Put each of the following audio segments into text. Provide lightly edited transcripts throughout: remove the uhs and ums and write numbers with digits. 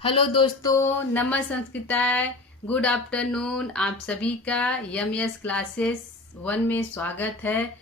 Hello दोस्तों, नमः संस्कृताय। Good afternoon. आप सभी का यस क्लासेस 1 में स्वागत है।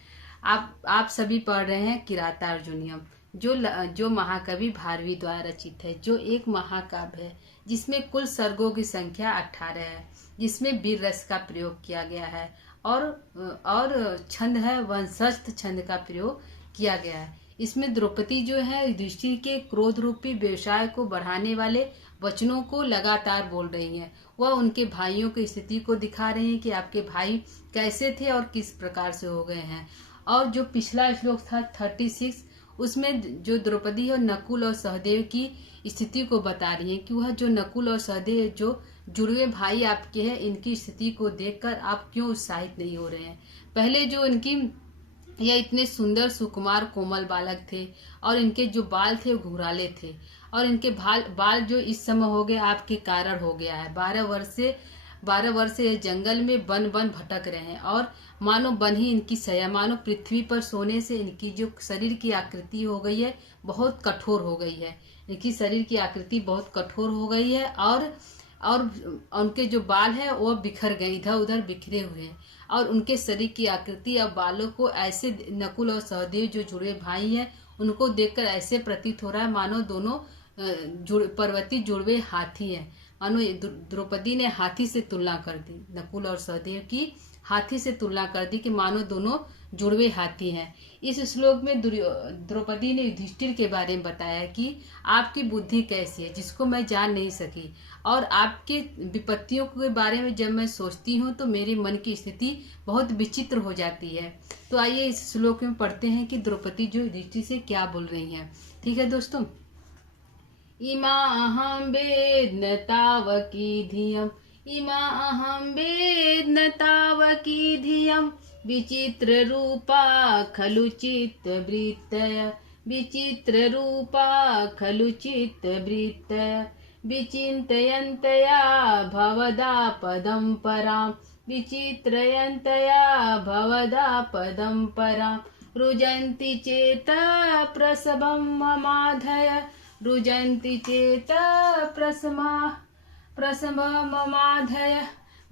आप सभी पढ़ रहे हैं किराता अर्जुनियम, जो महाकवि भारवी द्वारा रचित है, जो एक महाकाव्य है जिसमें कुल सर्गों की संख्या 18 है, जिसमें वीर रस का प्रयोग किया गया है और छंद है वंशस्थ छंद का प्रयोग किया गया है। इसमें द्रौपदी जो है युधिष्ठिर के क्रोध रूपी व्यवसाय को बढ़ाने वाले वचनों को लगातार बोल रही हैं। वह उनके भाइयों की स्थिति को दिखा रही हैं कि आपके भाई कैसे थे और किस प्रकार से हो गए हैं। और जो पिछला श्लोक था 36, उसमें जो द्रौपदी और नकुल और सहदेव की स्थिति को बता रही है कि वह जो नकुल और सहदेव जो जुड़वे भाई आपके हैं, इनकी स्थिति को देखकर आप क्यों उत्साहित नहीं हो रहे हैं। पहले जो इनकी यह इतने सुंदर सुकुमार कोमल बालक थे और इनके जो बाल थे वो घुंघराले थे, और इनके बाल जो इस समय हो गए आपके कारण हो गया है। 12 वर्ष से ये जंगल में बन बन भटक रहे हैं और मानो बन ही इनकी सया, मानो पृथ्वी पर सोने से इनकी जो शरीर की आकृति हो गई है बहुत कठोर हो गई है। इनकी शरीर की आकृति बहुत कठोर हो गई है और उनके जो बाल है वो बिखर गए, इधर उधर बिखरे हुए हैं। और उनके शरीर की आकृति और बालों को ऐसे नकुल और सहदेव जो जुड़े भाई हैं उनको देखकर ऐसे प्रतीत हो रहा है मानो दोनों पर्वती जुड़वे हाथी हैं। मानो द्रौपदी ने हाथी से तुलना कर दी, नकुल और सहदेव की हाथी से तुलना कर दी कि मानो दोनों जुड़वे हाथी हैं। इस श्लोक में द्रौपदी ने युधिष्ठिर के बारे में बताया कि आपकी बुद्धि कैसी है जिसको मैं जान नहीं सकी, और आपके विपत्तियों के बारे में जब मैं सोचती हूँ तो मेरे मन की स्थिति बहुत विचित्र हो जाती है। तो आइए इस श्लोक में पढ़ते हैं कि द्रौपदी जो युधिष्ठिर से क्या बोल रही हैं। ठीक है दोस्तों। इमाहं वेद्न तावकी धियम् इमाहं वेद्न तावकी धियम् विचित्ररूपा खलु चित्तवृत्तय विचित्ररूपा खलु चित्तवृत्तय विचिन्तयन्तया भवदापदं परां विचित्रयन्तया भवदापदं परां रुजन्ति चेत प्रसभं ममाधय रुजन्ति चेत प्रसभममाधय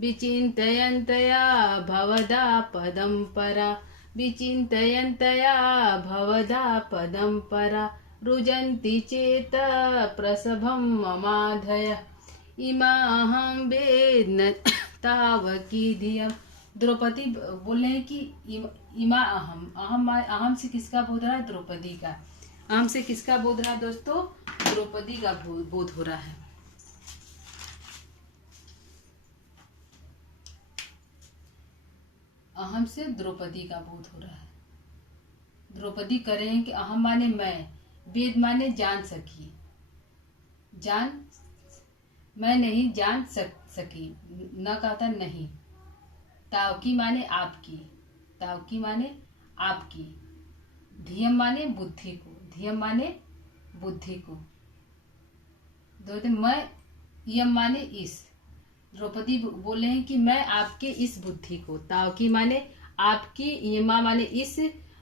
विचिन्तयन्तया भवदापदं परा विचिन्तयन्तया भवदापदं परा रुजन्ति चेत प्रसभं ममाधय इमाहं वेद्न तावकी धियम्। द्रौपदी बोल रहे हैं कि इमा अहम से किसका बोध रहा है? द्रौपदी का। अहम से किसका बोध रहा है दोस्तों? द्रौपदी का बोध हो रहा है। अहम से द्रौपदी का बोध हो रहा है। द्रौपदी कह रहे हैं कि अहम माने मैं, वेद माने जान सकी, मैं नहीं जान सकी, न कहता नहीं। तावकी माने आपकी, तावकी माने आपकी। धियम माने बुद्धि को, धियम माने बुद्धि को। मैं, यम माने इस। द्रौपदी बोले हैं कि मैं आपके इस बुद्धि को, तावकी माने आपकी, यमा माने इस,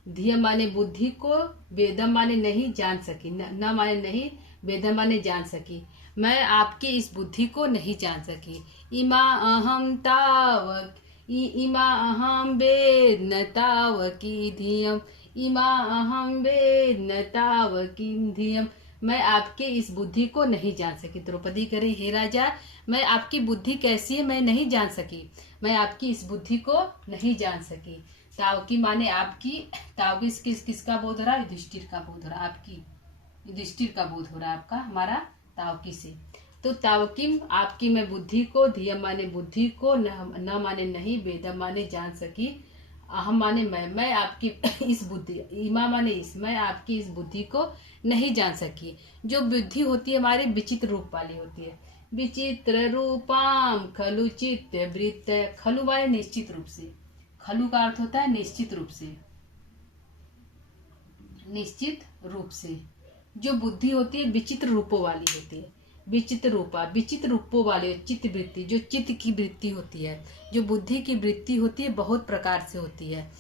धियम माने बुद्धि को, वेदम माने नहीं जान सकी, न माने नहीं, वेदम माने जान सकी। मैं आपकी इस बुद्धि को नहीं जान सकी। इमा अहम तावक इमा अहम वेद्न तावकी धियम इमा अहम वेद्न तावकी धियम। मैं आपके इस बुद्धि को नहीं जान सकी। द्रौपदी करे, हे राजा, मैं आपकी बुद्धि कैसी है मैं नहीं जान सकी, मैं आपकी इस बुद्धि को नहीं जान सकी। तावकी माने आपकी, तावकी किसका बोध हो रहा है? युधिष्ठिर का बोध हो रहा है। आपकी युधिष्ठिर का बोध हो रहा है आपका, हमारा तावकी से। तो तावकीम आपकी मैं बुद्धि को, धियम माने बुद्धि को, न माने नहीं, वेदम माने जान सकी, अहम माने मैं आपकी इस बुद्धि, इमा माने इस, मैं आपकी इस बुद्धि को नहीं जान सकी। जो बुद्धि होती है हमारे विचित्र रूप वाली होती है। विचित्र रूपाम खलु चित्त वृत्त। खलु माने निश्चित रूप से, खलु का अर्थ होता है निश्चित रूप से, निश्चित रूप से। जो बुद्धि होती है विचित्र रूपों वाली होती है। विचित्र रूपा, विचित्र रूपों वाले, चित्त वृत्ति, जो चित्त की वृत्ति होती है, जो बुद्धि की वृत्ति होती है बहुत प्रकार से होती है।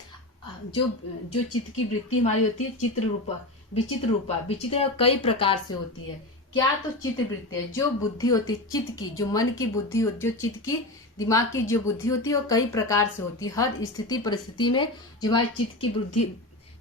जो चित्त की वृत्ति हमारी होती है चित्र रूपा, विचित्र रूपा, विचित्र कई प्रकार से होती है। क्या? तो चित्त वृत्ति है। जो बुद्धि होती है चित्त की, जो मन की बुद्धि होती है, जो चित्त की दिमाग की जो बुद्धि होती है वो कई प्रकार से होती है। हर स्थिति परिस्थिति में जो हमारे चित्त की बुद्धि,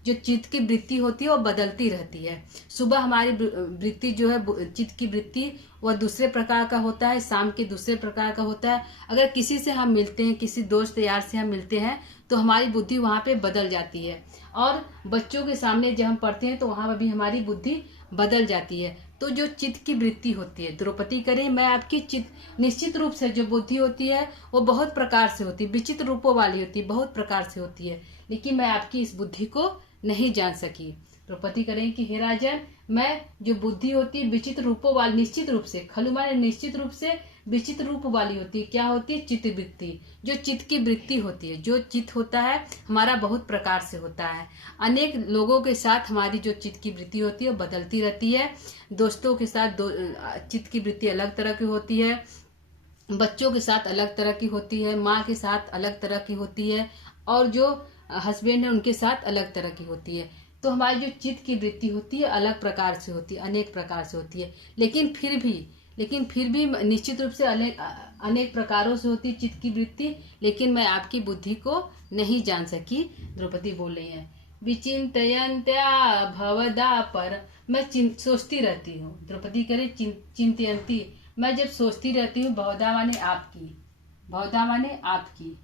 जो चित्त की वृत्ति होती है वो बदलती रहती है। सुबह हमारी वृत्ति जो है चित्त की वृत्ति वह दूसरे प्रकार का होता है, शाम के दूसरे प्रकार का होता है। अगर किसी से हम मिलते हैं, किसी दोस्त यार से हम मिलते हैं तो हमारी बुद्धि वहाँ पे बदल जाती है। और बच्चों के सामने जब हम पढ़ते हैं तो वहाँ पर भी हमारी बुद्धि बदल जाती है। तो जो चित्त की वृत्ति होती है, द्रौपदी करें मैं आपकी चित्त, निश्चित रूप से जो बुद्धि होती है वो बहुत प्रकार से होती है, विचित्र रूपों वाली होती है, बहुत प्रकार से होती है, लेकिन मैं आपकी इस बुद्धि को नहीं जान सकी। द्रौपदी करें कि हे राजन, मैं जो बुद्धि होती है विचित्र रूपों वाली, निश्चित रूप से, खलु माने निश्चित रूप से विचित्र रूप वाली होती है। क्या होती है? चित्त वृत्ति। जो चित्त की वृत्ति होती है, जो चित्त होता है हमारा बहुत प्रकार से होता है। अनेक लोगों के साथ हमारी जो चित्त की वृत्ति होती है वो बदलती रहती है। दोस्तों के साथ चित्त की वृत्ति अलग तरह की होती है, बच्चों के साथ अलग तरह की होती है, माँ के साथ अलग तरह की होती है, और जो हस्बैंड है उनके साथ अलग तरह की होती है। तो हमारी जो चित्त की वृत्ति होती है अलग प्रकार से होती है, अनेक प्रकार से होती है, लेकिन फिर भी निश्चित रूप से अनेक प्रकारों से होती है चित्त की वृत्ति, लेकिन मैं आपकी बुद्धि को नहीं जान सकी। द्रौपदी बोल रही है विचिंतयन्त्या भवदा पर, मैं सोचती रहती हूँ। द्रौपदी करे चिंतयंती, मैं जब सोचती रहती हूँ, भवदा माने आपकी, भवदा माने आपकी,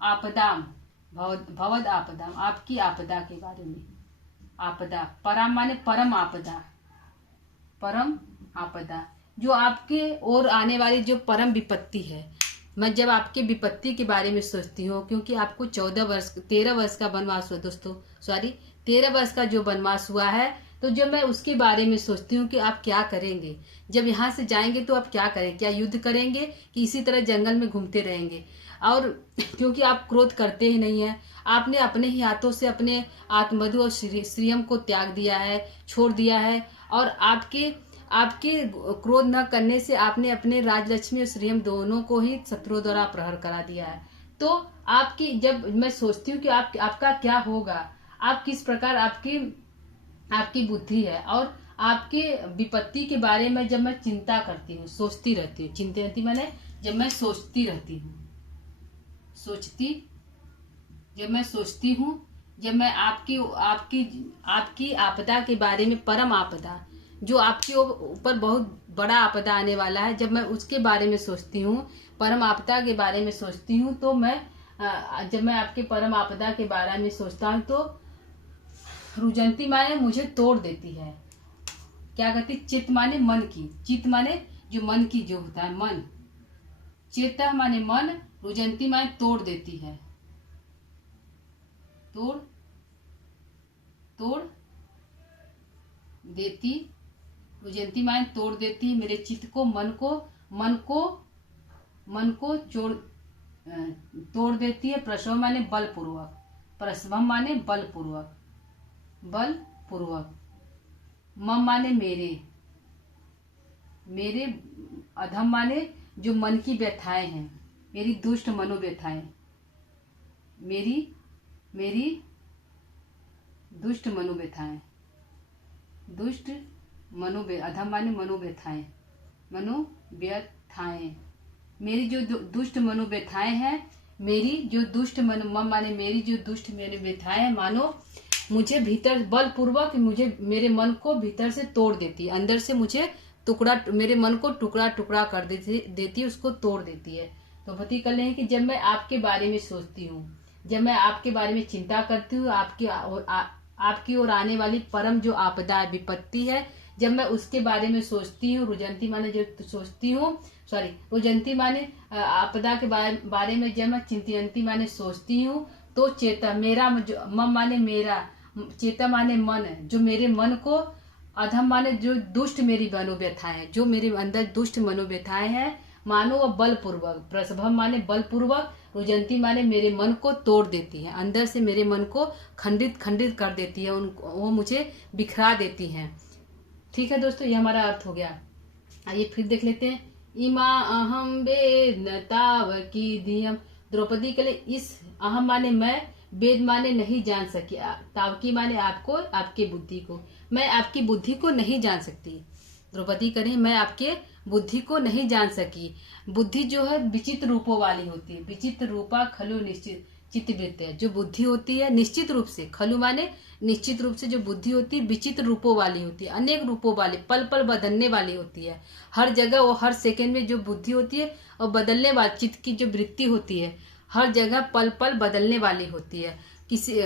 आपदाम, भवद आपदाम, आपकी आपदा के बारे में, आपदा, परम माने परम आपदा, परम आपदा, जो आपके और आने वाली जो परम विपत्ति है। मैं जब आपके विपत्ति के बारे में सोचती हूँ, क्योंकि आपको 13 वर्ष का वनवास हुआ दोस्तों, 13 वर्ष का जो वनवास हुआ है, तो जब मैं उसके बारे में सोचती हूँ कि आप क्या करेंगे, जब यहाँ से जाएंगे तो आप क्या करें, क्या युद्ध करेंगे कि इसी तरह जंगल में घूमते रहेंगे। और क्योंकि आप क्रोध करते ही नहीं है, आपने अपने ही हाथों से अपने आत्मधु और श्रियम को त्याग दिया है, छोड़ दिया है, और आपके क्रोध न करने से आपने अपने राजलक्ष्मी और श्रियम दोनों को ही शत्रुओं द्वारा प्रहर करा दिया है। तो आपकी, जब मैं सोचती हूँ कि आपका क्या होगा, आप किस प्रकार आपकी बुद्धि है, और आपके विपत्ति के बारे में जब मैं चिंता करती हूँ, सोचती रहती हूँ, चिंतयती मैंने जब मैं सोचती रहती हूँ, जब मैं सोचती हूँ, जब मैं आपकी आपदा के बारे में, परम आपदा, जो आपके ऊपर बहुत बड़ा आपदा आने वाला है, जब मैं उसके बारे में सोचती हूँ, परम आपदा के बारे में सोचती हूँ, तो जब मैं आपके परम आपदा के बारे में सोचता हूँ तो रुजंती माने मुझे तोड़ देती है। क्या कहती? चित्त माने मन की, चित्त माने जो मन की जो होता है मन, चेता माने मन, रुजंती माने तोड़ देती है, तोड़ देती, रुजंती माने तोड़ देती मेरे चित्त को, मन को तोड़ देती है। प्रसव माने बलपूर्वक, प्रसवम माने बलपूर्वक, मम माने मेरे, अधम माने जो मन की व्यथाएं हैं, मेरी दुष्ट मनोव्यथाएं, मेरी दुष्ट मनोव्यथाएं, अधम माने मनोव्यथाएं, मेरी जो दुष्ट मनोव्यथाएं हैं, मेरी जो दुष्ट माने मेरी जो दुष्ट मनोव्यथाएं हैं, मानो मुझे भीतर बलपूर्वक मेरे मन को भीतर से तोड़ देती है, अंदर से मुझे मेरे मन को टुकड़ा कर देती है, उसको तोड़ देती है। तो पति कर लें कि जब मैं आपके बारे में सोचती हूँ, जब मैं आपके बारे में चिंता करती हूँ, आपकी ओर आने वाली परम जो आपदा विपत्ति है, जब मैं उसके बारे में सोचती हूँ, रुजंती माने जो सोचती हूँ, रुजंती माने आपदा के बारे में जब मैं चिंतयंती माने सोचती हूँ, तो चेता मेरा, मम माने मेरा, चेता माने मन, जो मेरे मन को, अधम माने जो दुष्ट मेरी मनोव्यथाएं, जो मेरे अंदर दुष्ट मनोव्यथाएं हैं, मानो वह बलपूर्वक, प्रसभम माने बलपूर्वक, रुजंती माने मेरे मन को तोड़ देती है, अंदर से मेरे मन को खंडित कर देती है, वो मुझे बिखरा देती हैं। ठीक है दोस्तों, ये हमारा अर्थ हो गया। आइए फिर देख लेते हैं। इमा अहम वेद न ताव की धियम, द्रौपदी के लिए इस अहम माने मैं, वेद माने नहीं जान सकी, तावकी माने आपको, आपकी बुद्धि को, मैं आपकी बुद्धि को नहीं जान सकती। द्रौपदी कह रही मैं आपके बुद्धि को नहीं जान सकी। बुद्धि जो है विचित्र रूपों वाली होती है। विचित्र रूपा खलु निश्चित चित्तवृत्त है। जो बुद्धि होती है निश्चित रूप से, खलु माने निश्चित रूप से, जो बुद्धि होती है विचित्र रूपों वाली होती है, अनेक रूपों वाली, पल पल बदलने वाली होती है। हर जगह वो हर सेकंड में जो बुद्धि होती है और बदलने वाली चित्त की जो वृत्ति होती है हर जगह पल पल बदलने वाली होती है। किसी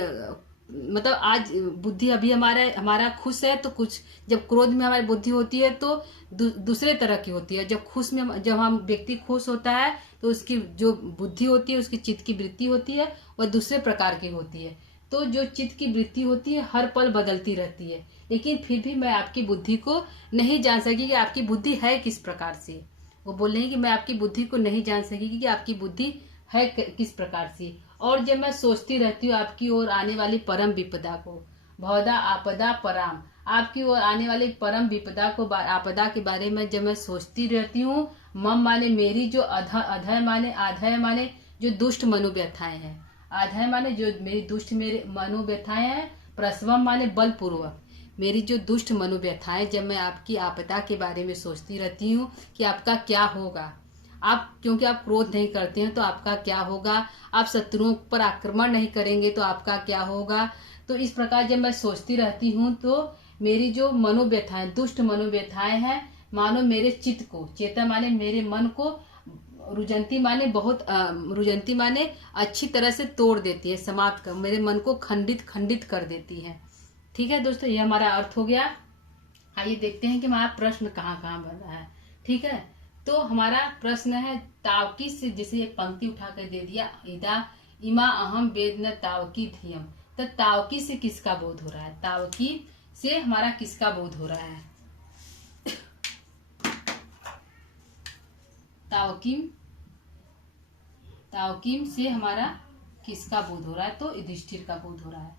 मतलब आज बुद्धि अभी हमारा खुश है तो कुछ, जब क्रोध में हमारी बुद्धि होती है तो दूसरे तरह की होती है। जब हम व्यक्ति खुश होता है तो उसकी जो बुद्धि होती है, उसकी चित्त की वृत्ति होती है, वह दूसरे प्रकार की होती है। तो जो चित्त की वृत्ति होती है हर पल बदलती रहती है। लेकिन फिर भी मैं आपकी बुद्धि को नहीं जान सकी कि आपकी बुद्धि है किस प्रकार से। वो बोल रहे हैं कि मैं आपकी बुद्धि को नहीं जान सकी कि आपकी बुद्धि है किस प्रकार से। और जब मैं सोचती रहती हूँ आपकी ओर आने वाली परम विपदा को, भवदा आपदा पराम, आपकी ओर आने वाली परम विपदा को, आपदा के बारे में जब मैं सोचती रहती हूँ, मम माने मेरी, जो अधय माने जो दुष्ट मनोव्यथाएं हैं, अधय माने जो मेरी दुष्ट मेरे मनोव्यथाएं हैं, प्रसवम माने बलपूर्वक मेरी जो दुष्ट मनोव्यथाएं, जब मैं आपकी आपदा के बारे में सोचती रहती हूँ कि आपका क्या होगा, क्योंकि आप क्रोध नहीं करते हैं तो आपका क्या होगा, आप शत्रुओं पर आक्रमण नहीं करेंगे तो आपका क्या होगा। तो इस प्रकार जब मैं सोचती रहती हूँ तो मेरी जो मनोव्यथाएं, दुष्ट मनोव्यथाएं हैं, मानो मेरे चित्त को, चेता माने मेरे मन को, रुजंती माने अच्छी तरह से तोड़ देती है, समाप्त कर, मेरे मन को खंडित कर देती है। ठीक है दोस्तों, ये हमारा अर्थ हो गया। आइए देखते हैं कि हमारा प्रश्न कहाँ बन रहा है। ठीक है, तो हमारा प्रश्न है तावकी से, जैसे एक पंक्ति उठा कर दे दिया, इदा इमा अहम वेद न तावकी धियम, तो तावकी से किसका बोध हो रहा है, तावकी से हमारा किसका बोध हो रहा है, तावकीम से हमारा किसका बोध हो रहा है, तो युधिष्ठिर का बोध हो रहा है।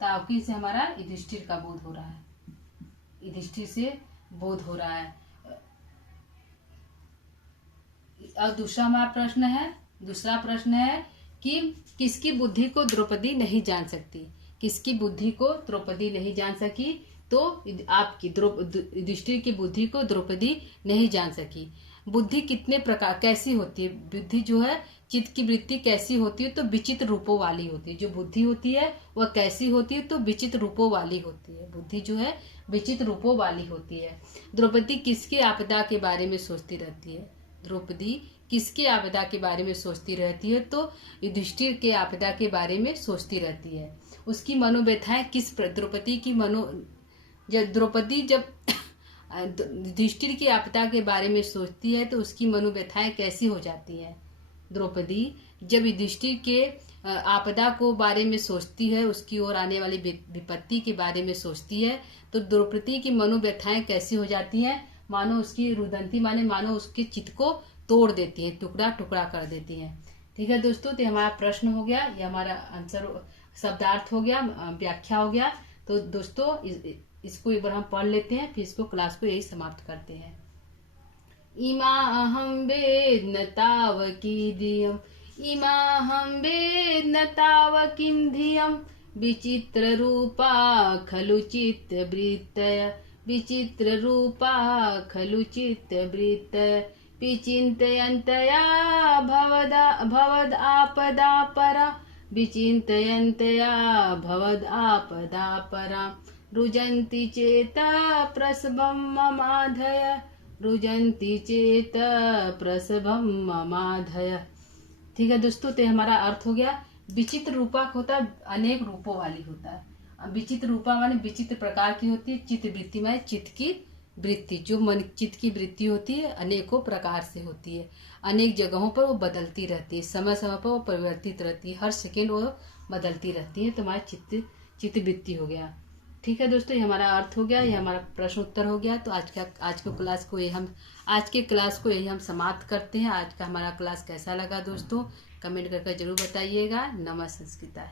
तावकी से हमारा युधिष्ठिर का बोध हो रहा है, युधिष्ठिर से बोध हो रहा है। अब दूसरा प्रश्न है कि किसकी बुद्धि को द्रौपदी नहीं जान सकती, किसकी बुद्धि को द्रौपदी नहीं जान सकी, तो आपकी युधिष्ठिर की बुद्धि को द्रौपदी नहीं जान सकी। बुद्धि कितने प्रकार कैसी होती है, बुद्धि जो है चित्त की वृत्ति कैसी होती है, तो विचित्र रूपों वाली होती है। जो बुद्धि होती है वह कैसी होती है, तो विचित्र रूपों वाली होती है। बुद्धि जो है विचित्र रूपों वाली होती है। द्रौपदी किसकी आपदा के बारे में सोचती रहती है, द्रौपदी किसके आपदा के बारे में सोचती रहती है, तो युधिष्ठिर के आपदा के बारे में सोचती रहती है। उसकी मनोव्यथाएं द्रौपदी की द्रौपदी जब युधिष्ठिर की आपदा के बारे में सोचती है तो उसकी मनोव्यथाएं कैसी हो जाती है। द्रौपदी जब युधिष्ठिर के आपदा को बारे में सोचती है, उसकी ओर आने वाली विपत्ति के बारे में सोचती है, तो द्रौपदी की मनोव्यथाएं कैसी हो जाती हैं, मानो उसकी रुदंती मानो उसके चित्त को तोड़ देती हैं, टुकड़ा टुकड़ा कर देती हैं। ठीक है दोस्तों, तो हमारा प्रश्न हो गया, ये हमारा आंसर शब्दार्थ हो गया, व्याख्या हो गया। तो दोस्तों इसको एक बार हम पढ़ लेते हैं, फिर इसको क्लास को यही समाप्त करते हैं। इमाहं वेद न तावकी धियम, इमाहं वेद न तावकीं धियम, विचित्र रूपा खलु चित्तवृत्तय, विचित्र रूपा खलु चित्तवृत्तय, विचिन्तयन्तया भवद आपदा परा, विचिन्तयन्तया भवद आपदा परा, रुजन्ति चेत प्रसभं ममाधय, रुजन्ति चेत प्रसभं ममाधय। ठीक है दोस्तों, तो हमारा अर्थ हो गया। विचित्र रूपा होता है, अनेक रूपों वाली होता है। विचित्र रूपा माने विचित्र प्रकार की होती है। चित्त वृत्ति माने चित्त की वृत्ति, जो मन चित्त की वृत्ति होती है अनेकों प्रकार से होती है, अनेक जगहों पर वो बदलती रहती है, समय समय पर वो परिवर्तित रहती है, हर सेकेंड वो बदलती रहती है। तो हमारा चित्त वृत्ति हो गया। ठीक है दोस्तों, ये हमारा अर्थ हो गया, ये हमारा प्रश्न उत्तर हो गया। तो आज के क्लास को यही हम समाप्त करते हैं। आज का हमारा क्लास कैसा लगा दोस्तों, कमेंट करके जरूर बताइएगा। नमः संस्कृता।